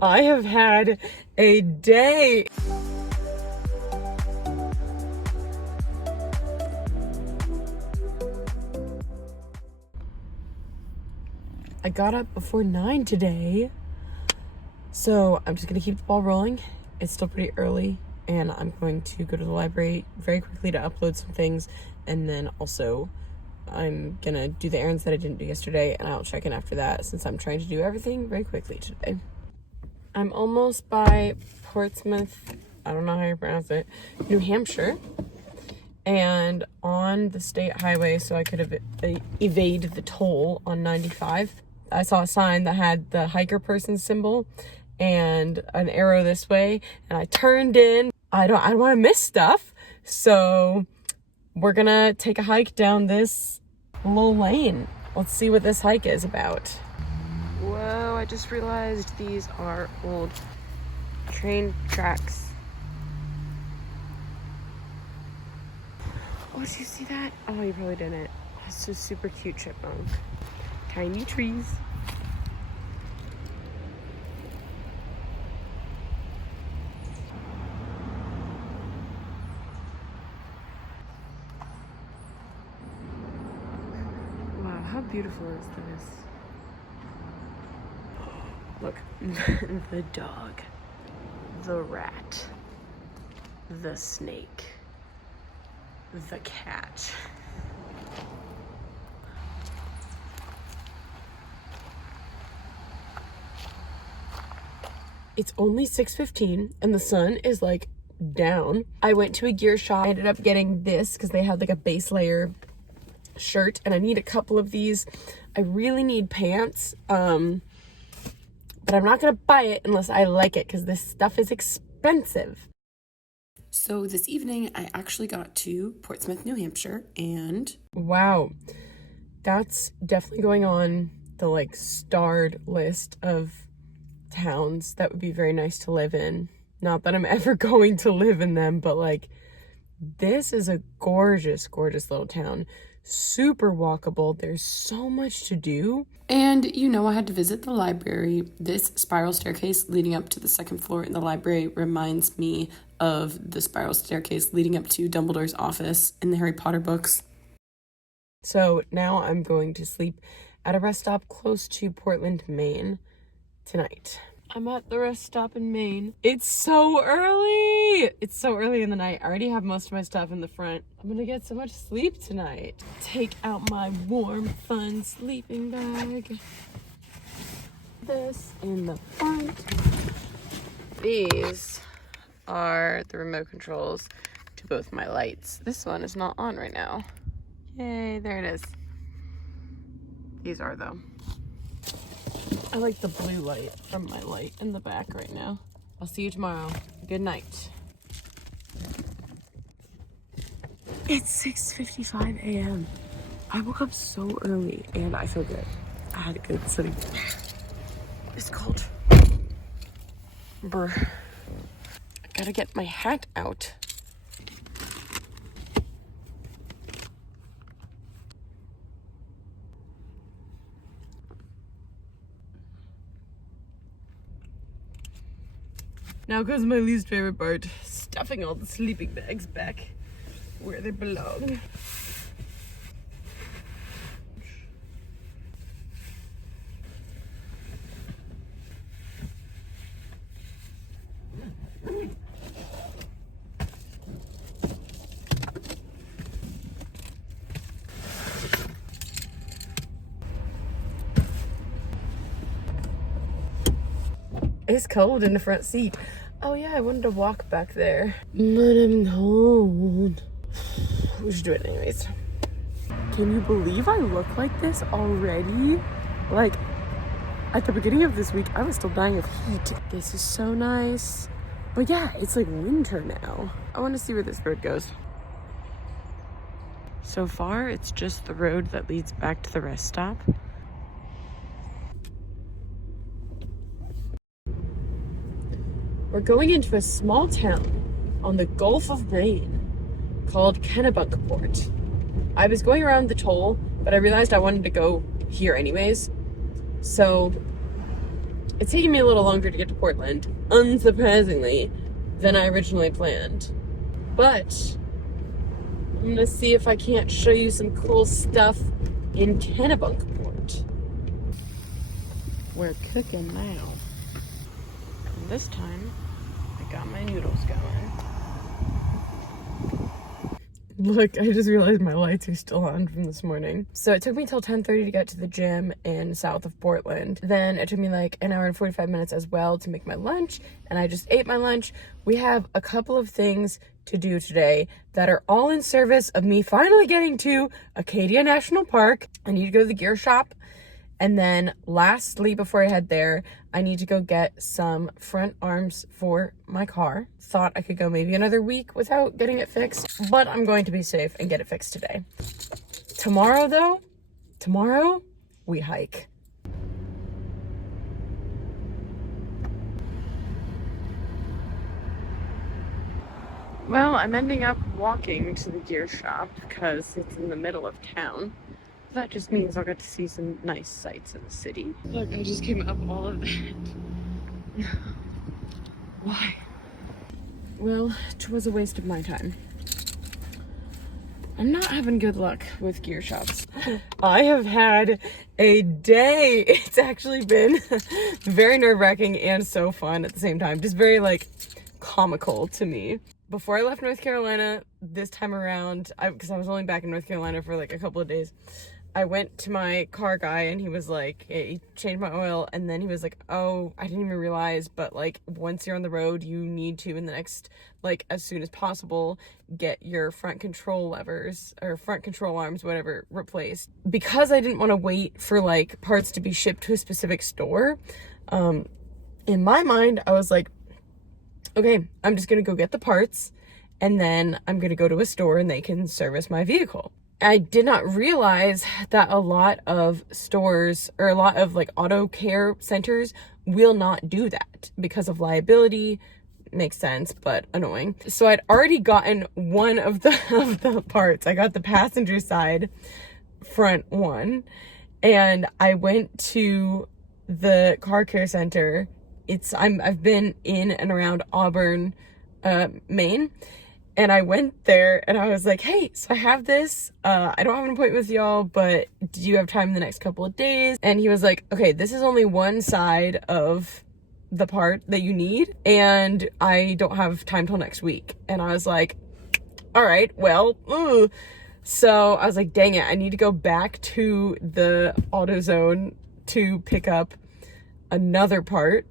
I have had a day. I got up before 9 today, so I'm just gonna keep the ball rolling. It's still pretty early, and I'm going to go to the library very quickly to upload some things, and then also I'm gonna do the errands that I didn't do yesterday, and I'll check in after that since I'm trying to do everything very quickly today. I'm almost by Portsmouth, I don't know how you pronounce it, New Hampshire, and on the state highway, so I could evade the toll on 95. I saw a sign that had the hiker person symbol and an arrow this way, and I turned in. I don't want to miss stuff, so we're gonna take a hike down this little lane. Let's see what this hike is about. Whoa, I just realized these are old train tracks. Oh, did you see that? Oh, you probably didn't. It's a super cute chipmunk. Tiny trees. Wow, how beautiful is this? Look, the dog, the rat, the snake, the cat. It's only 6:15 and the sun is like down. I went to a gear shop. I ended up getting this because they had like a base layer shirt, and I need a couple of these. I really need pants, but I'm not gonna buy it unless I like it because this stuff is expensive. So this evening I actually got to Portsmouth, New Hampshire, and wow, that's definitely going on the like starred list of towns that would be very nice to live in. Not that I'm ever going to live in them, but like this is a gorgeous, gorgeous little town. Super walkable. There's so much to do. And you know, I had to visit the library. This spiral staircase leading up to the second floor in the library reminds me of the spiral staircase leading up to Dumbledore's office in the Harry Potter books. So now I'm going to sleep at a rest stop close to Portland, Maine tonight. I'm at the rest stop in Maine. It's so early. It's so early in the night. I already have most of my stuff in the front. I'm gonna get so much sleep tonight. Take out my warm, fun sleeping bag. This in the front. These are the remote controls to both my lights. This one is not on right now. Yay, there it is. These are though. I like the blue light from my light in the back right now. I'll see you tomorrow. Good night. It's 6:55 a.m. I woke up so early and I feel good. I had a good sleep. It's cold. Brr. I gotta get my hat out. Now goes my least favorite part, stuffing all the sleeping bags back where they belong. It's cold in the front seat. Oh yeah, I wanted to walk back there, but I'm cold. We should do it anyways. Can you believe I look like this already? Like, at the beginning of this week, I was still dying of heat. This is so nice. But yeah, it's like winter now. I want to see where this road goes. So far, it's just the road that leads back to the rest stop. We're going into a small town on the Gulf of Maine called Kennebunkport. I was going around the toll, but I realized I wanted to go here anyways. So It's taking me a little longer to get to Portland, unsurprisingly, than I originally planned. But I'm gonna see if I can't show you some cool stuff in Kennebunkport. We're cooking now. And this time, I got my noodles going. Look, I just realized my lights are still on from this morning. So it took me till 10:30 to get to the gym in south of Portland. Then it took me like an hour and 45 minutes as well to make my lunch, and I just ate my lunch. We have a couple of things to do today that are all in service of me finally getting to Acadia National Park. I need to go to the gear shop. And then lastly, before I head there, I need to go get some front arms for my car. Thought I could go maybe another week without getting it fixed, but I'm going to be safe and get it fixed today. Tomorrow though, we hike. Well, I'm ending up walking to the gear shop because it's in the middle of town. That just means I'll get to see some nice sights in the city. Look, I just came up all of that. Why? Well, it was a waste of my time. I'm not having good luck with gear shops. I have had a day. It's actually been very nerve-wracking and so fun at the same time. Just very, like, comical to me. Before I left North Carolina this time around, because I was only back in North Carolina for like a couple of days, I went to my car guy and he was like, he changed my oil, and then he was like, oh, I didn't even realize, but like once you're on the road, you need to, in the next, like as soon as possible, get your front control levers or front control arms, whatever, replaced. Because I didn't want to wait for like parts to be shipped to a specific store, in my mind, I was like, okay, I'm just gonna go get the parts and then I'm gonna go to a store and they can service my vehicle. I did not realize that a lot of stores or a lot of like auto care centers will not do that because of liability. Makes sense, but annoying. So I'd already gotten one of the parts. I got the passenger side front one, and I went to the car care center. I've been in and around Auburn, Maine, and I went there and I was like, hey, so I have this, I don't have an appointment with y'all, but do you have time in the next couple of days? And he was like, okay, this is only one side of the part that you need, and I don't have time till next week. And I was like, all right, well, so I was like, dang it, I need to go back to the AutoZone to pick up another part,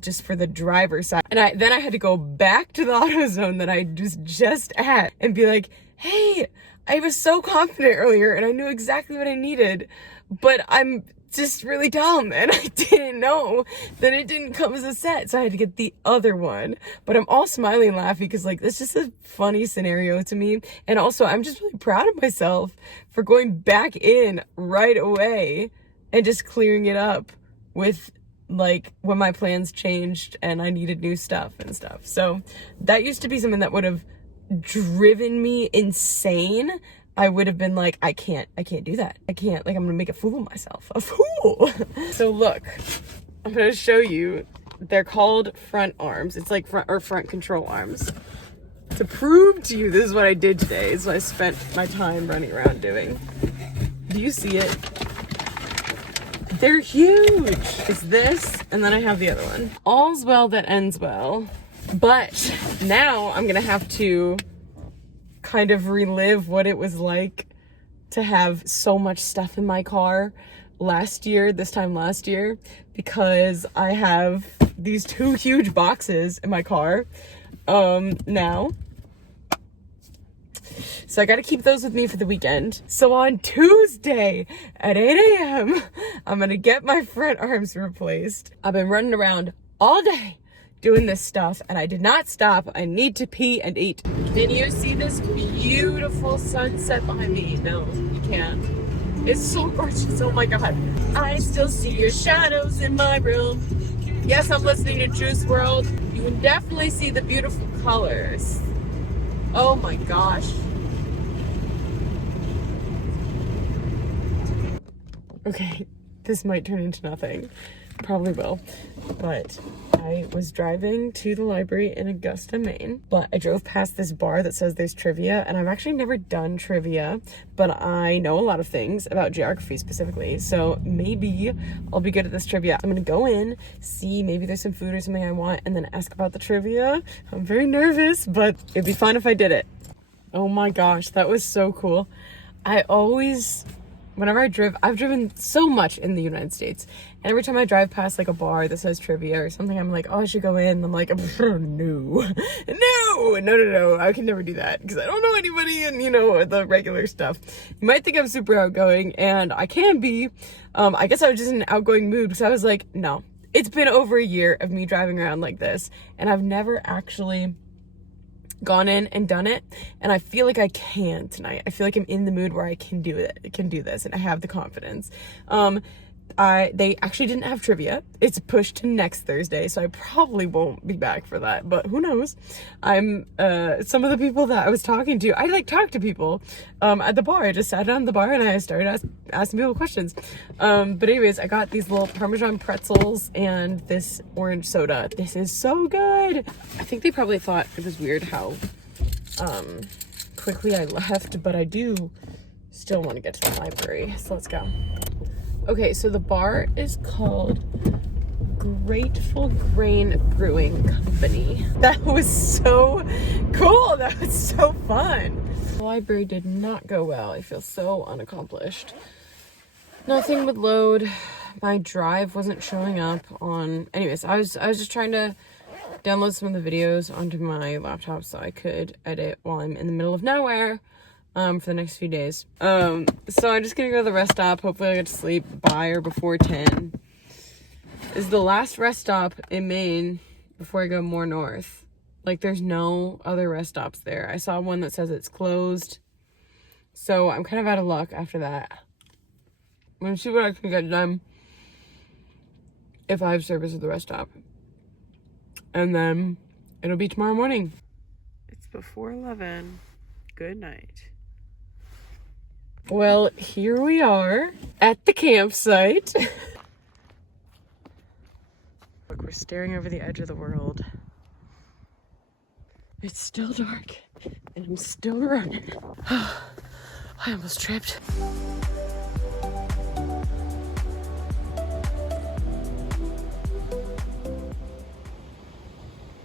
just for the driver's side. And then I had to go back to the AutoZone that I just at and be like, hey, I was so confident earlier and I knew exactly what I needed, but I'm just really dumb and I didn't know that it didn't come as a set, so I had to get the other one. But I'm all smiling and laughing because like it's just a funny scenario to me, and also I'm just really proud of myself for going back in right away and just clearing it up with like when my plans changed and I needed new stuff and stuff. So that used to be something that would have driven me insane. I would have been like, I can't do that. I can't, like, I'm gonna make a fool of myself. A fool. So look, I'm gonna show you. They're called front arms. It's like front control arms. To prove to you this is what I did today, is what I spent my time running around doing. Do you see it? They're huge. It's this, and then I have the other one. All's well that ends well. But now I'm gonna have to kind of relive what it was like to have so much stuff in my car this time last year, because I have these two huge boxes in my car now. So I gotta keep those with me for the weekend. So on Tuesday at 8 a.m., I'm gonna get my front arms replaced. I've been running around all day doing this stuff and I did not stop. I need to pee and eat. Can you see this beautiful sunset behind me? No, you can't. It's so gorgeous, oh my God. I still see your shadows in my room. Yes, I'm listening to Juice WRLD. You can definitely see the beautiful colors. Oh my gosh. Okay, this might turn into nothing, Probably will. But I was driving to the library in Augusta, Maine, but I drove past this bar that says there's trivia, and I've actually never done trivia, but I know a lot of things about geography specifically, so maybe I'll be good at this trivia. I'm gonna go in, see maybe there's some food or something I want, and then ask about the trivia. I'm very nervous, but it'd be fun if I did it. Oh my gosh, that was so cool. Whenever I've driven so much in the United States, and every time I drive past like a bar that says trivia or something, I'm like, oh, I should go in. And I'm like, no, I can never do that because I don't know anybody and, you know, the regular stuff. You might think I'm super outgoing, and I can be. I guess I was just in an outgoing mood because I was like, no, it's been over a year of me driving around like this, and I've never actually gone in and done it, and I feel like I can tonight. I feel like I'm in the mood where I can do it. I can do this, and I have the confidence. They actually didn't have trivia. It's pushed to next Thursday, so I probably won't be back for that, but who knows. Some of the people that I was talking to, I like talk to people at the bar. I just sat down at the bar and I started asking people questions. But anyways, I got these little Parmesan pretzels and this orange soda. This is so good. I think they probably thought it was weird how quickly I left, but I do still want to get to the library, so let's go. Okay, so the bar is called Grateful Grain Brewing Company. That was so cool. That was so fun. The library did not go well. I feel so unaccomplished. Nothing would load. My drive wasn't showing up on... Anyways, I was just trying to download some of the videos onto my laptop so I could edit while I'm in the middle of nowhere. For the next few days. So I'm just gonna go to the rest stop. Hopefully I get to sleep by or before 10. This is the last rest stop in Maine before I go more north. Like, there's no other rest stops there. I saw one that says it's closed. So I'm kind of out of luck after that. I'm gonna see what I can get done if I have service at the rest stop. And then it'll be tomorrow morning. It's before 11. Good night. Well, here we are at the campsite. Look, we're staring over the edge of the world. It's still dark, and I'm still running. I almost tripped.